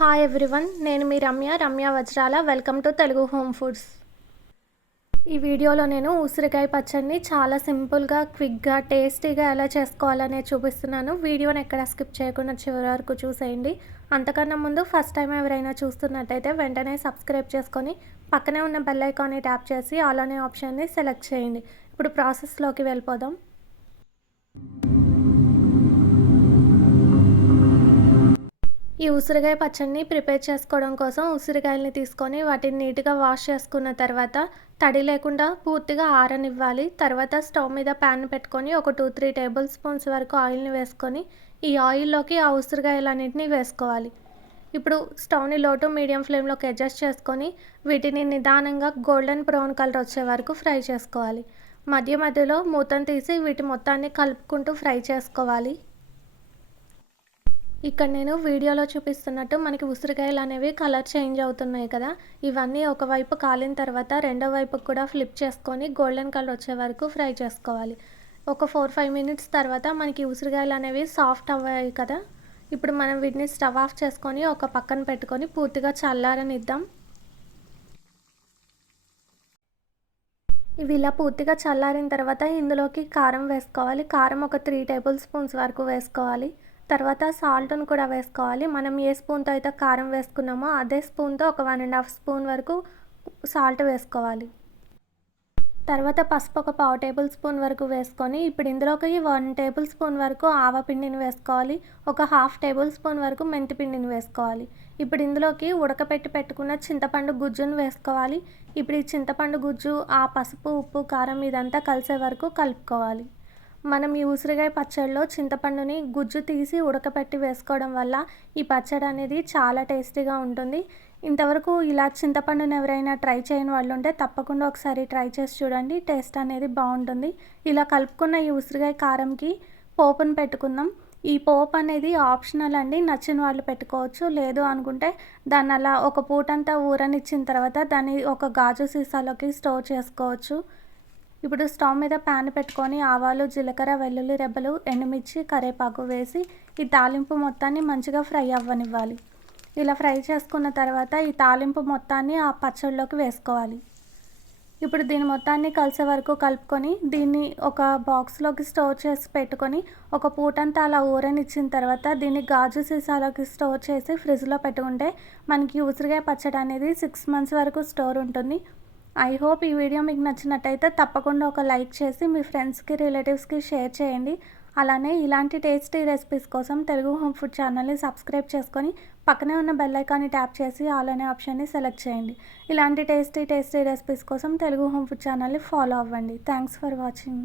Hi everyone, నేను మీ రమ్య వజ్రాల. Welcome to Telugu home foods. ఈ వీడియోలో నేను ఉసిరికాయ పచ్చడిని చాలా సింపుల్గా, క్విక్గా, టేస్టీగా ఎలా చేసుకోవాలనే చూపిస్తున్నాను. వీడియోని ఎక్కడ స్కిప్ చేయకుండా చివరి వరకు చూసేయండి. అంతకన్నా ముందు ఫస్ట్ టైం ఎవరైనా చూస్తున్నట్టయితే వెంటనే సబ్స్క్రైబ్ చేసుకొని పక్కనే ఉన్న బెల్ ఐకాన్ని ట్యాప్ చేసి ఆల్ అనే ఆప్షన్ని సెలెక్ట్ చేయండి. ఇప్పుడు ప్రాసెస్లోకి వెళ్ళిపోదాం. ఈ ఉసిరికాయ పచ్చడిని ప్రిపేర్ చేసుకోవడం కోసం ఉసిరికాయలని తీసుకొని వాటిని నీట్గా వాష్ చేసుకున్న తర్వాత తడి లేకుండా పూర్తిగా ఆరనివ్వాలి. తర్వాత స్టవ్ మీద ప్యాన్ పెట్టుకొని ఒక 2-3 టేబుల్ స్పూన్స్ వరకు ఆయిల్ని వేసుకొని ఈ ఆయిల్లోకి ఆ ఉసిరికాయలన్నింటినీ వేసుకోవాలి. ఇప్పుడు స్టవ్ని లో టు మీడియం ఫ్లేమ్లోకి అడ్జస్ట్ చేసుకొని వీటిని నిదానంగా గోల్డెన్ బ్రౌన్ కలర్ వచ్చే వరకు ఫ్రై చేసుకోవాలి. మధ్య మధ్యలో మూతను తీసి వీటి మొత్తాన్ని కలుపుకుంటూ ఫ్రై చేసుకోవాలి. ఇక్కడ నేను వీడియోలో చూపిస్తున్నట్టు మనకి ఉసిరికాయలు అనేవి కలర్ చేంజ్ అవుతున్నాయి కదా. ఇవన్నీ ఒకవైపు కాలిన తర్వాత రెండో వైపుకు కూడా ఫ్లిప్ చేసుకొని గోల్డెన్ కలర్ వచ్చే వరకు ఫ్రై చేసుకోవాలి. ఒక 4-5 మినిట్స్ తర్వాత మనకి ఉసిరికాయలు అనేవి సాఫ్ట్ అవ్వాయి కదా. ఇప్పుడు మనం వీటిని స్టవ్ ఆఫ్ చేసుకొని ఒక పక్కన పెట్టుకొని పూర్తిగా చల్లారనిద్దాం. ఇవి ఇలా పూర్తిగా చల్లారిన తర్వాత ఇందులోకి కారం వేసుకోవాలి. కారం ఒక 3 టేబుల్ స్పూన్స్ వరకు వేసుకోవాలి. తర్వాత సాల్ట్ను కూడా వేసుకోవాలి. మనం ఏ స్పూన్తో అయితే కారం వేసుకున్నామో అదే స్పూన్తో ఒక 1.5 స్పూన్ వరకు సాల్ట్ వేసుకోవాలి. తర్వాత పసుపు ఒక 1/2 టేబుల్ స్పూన్ వరకు వేసుకొని ఇప్పుడు ఇందులోకి 1 టేబుల్ స్పూన్ వరకు ఆవపిండిని వేసుకోవాలి. ఒక 1/2 టేబుల్ స్పూన్ వరకు మెంతిపిండిని వేసుకోవాలి. ఇప్పుడు ఇందులోకి ఉడకపెట్టి పెట్టుకున్న చింతపండు గుజ్జును వేసుకోవాలి. ఇప్పుడు ఈ చింతపండు గుజ్జు, ఆ పసుపు, ఉప్పు, కారం ఇదంతా కలిసే వరకు కలుపుకోవాలి. మనం ఈ ఉసిరికాయ పచ్చడిలో చింతపండుని గుజ్జు తీసి ఉడకపెట్టి వేసుకోవడం వల్ల ఈ పచ్చడి అనేది చాలా టేస్టీగా ఉంటుంది. ఇంతవరకు ఇలా చింతపండుని ఎవరైనా ట్రై చేయని వాళ్ళు ఉంటే తప్పకుండా ఒకసారి ట్రై చేసి చూడండి. టేస్ట్ అనేది బాగుంటుంది. ఇలా కలుపుకున్న ఈ ఉసిరికాయ కారంకి పోపును పెట్టుకుందాం. ఈ పోపు అనేది ఆప్షనల్ అండి. నచ్చిన వాళ్ళు పెట్టుకోవచ్చు. లేదు అనుకుంటే దాన్ని అలా ఒక పూటంతా ఊరనిచ్చిన తర్వాత దాన్ని ఒక గాజు సీసాలోకి స్టోర్ చేసుకోవచ్చు. ఇప్పుడు స్టవ్ మీద ప్యాన్ పెట్టుకొని ఆవాలు, జీలకర్ర, వెల్లుల్లి రెబ్బలు, ఎండుమిర్చి, కరివేపాకు వేసి ఈ తాలింపు మొత్తాన్ని మంచిగా ఫ్రై అవ్వనివ్వాలి. ఇలా ఫ్రై చేసుకున్న తర్వాత ఈ తాలింపు మొత్తాన్ని ఆ పచ్చడిలోకి వేసుకోవాలి. ఇప్పుడు దీని మొత్తాన్ని కలిసే వరకు కలుపుకొని దీన్ని ఒక బాక్స్లోకి స్టోర్ చేసి పెట్టుకొని ఒక పూటంతా అలా ఊరనిచ్చిన తర్వాత దీన్ని గాజు సీసాలోకి స్టోర్ చేసి ఫ్రిడ్జ్లో పెట్టుకుంటే మనకి ఉసిరికాయ పచ్చడి అనేది 6 months వరకు స్టోర్ ఉంటుంది. ఐ హోప్ ఈ వీడియో మీకు నచ్చినట్టయితే తప్పకుండా ఒక లైక్ చేసి మీ ఫ్రెండ్స్కి, రిలేటివ్స్కి షేర్ చేయండి. అలానే ఇలాంటి టేస్టీ రెసిపీస్ కోసం తెలుగు హోమ్ ఫుడ్ ఛానల్ని సబ్స్క్రైబ్ చేసుకొని పక్కనే ఉన్న బెల్ ఐకాన్ని ట్యాప్ చేసి ఆల్ అనే ఆప్షన్ని సెలెక్ట్ చేయండి. ఇలాంటి టేస్టీ రెసిపీస్ కోసం తెలుగు హోమ్ ఫుడ్ ఛానల్ని ఫాలో అవ్వండి. Thanks for watching.